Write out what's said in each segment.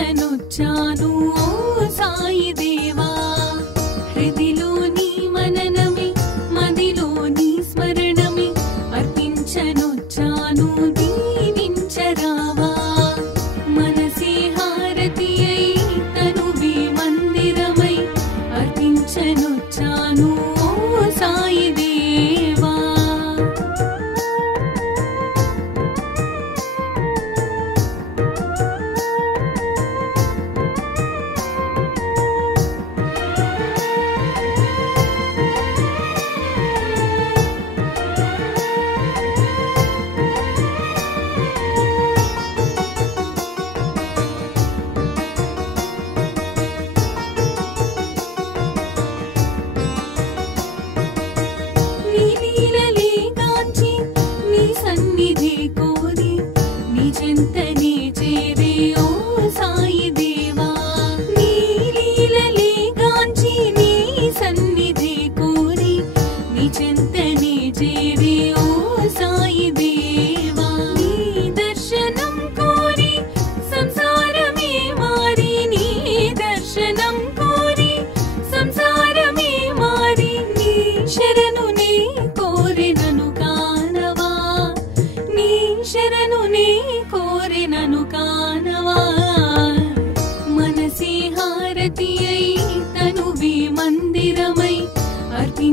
అర్పించనొచ్చాను ఓ సాయి దేవా హృదిలోని మననమే మదిలోని స్మరణమే అర్పించనొచ్చాను దీవించరావా మనసే హారతి అయి తనువే మందిరమై అర్పించనొచ్చాను ఓ సాయి దేవా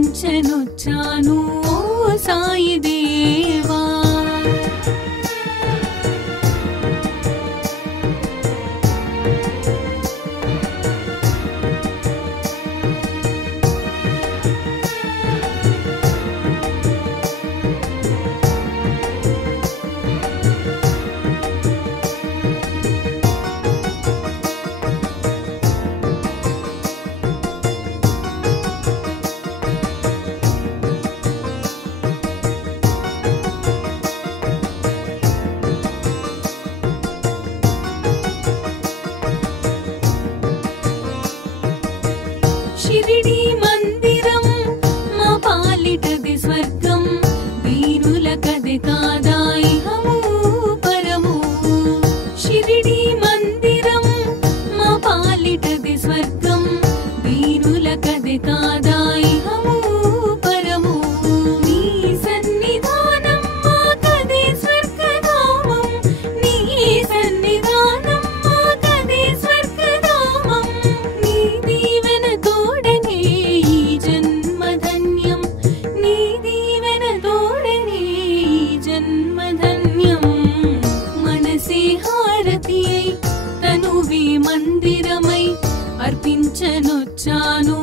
అర్పించనొచ్చాను ఓ సాయి దేవా షిరిడి మందిరం మా పాలిటది స్వర్గం వీరులకది కాదా ఇహము పరము షిరిడి మందిరం మా పాలిటది స్వర్గం వీరులకది కాదా ఇహము పరము నీ సన్నిధానం మాకది స్వర్గధామం నీ సన్నిధానం మాకది స్వర్గధామం నీ దీవెన తోడనే ఈ జన్మధన్యం నీ దీవెన తోడనే ఈ జన్మధన్యం మనసే హారతి అయి తనువే మందిరమై అర్పించనొచ్చాను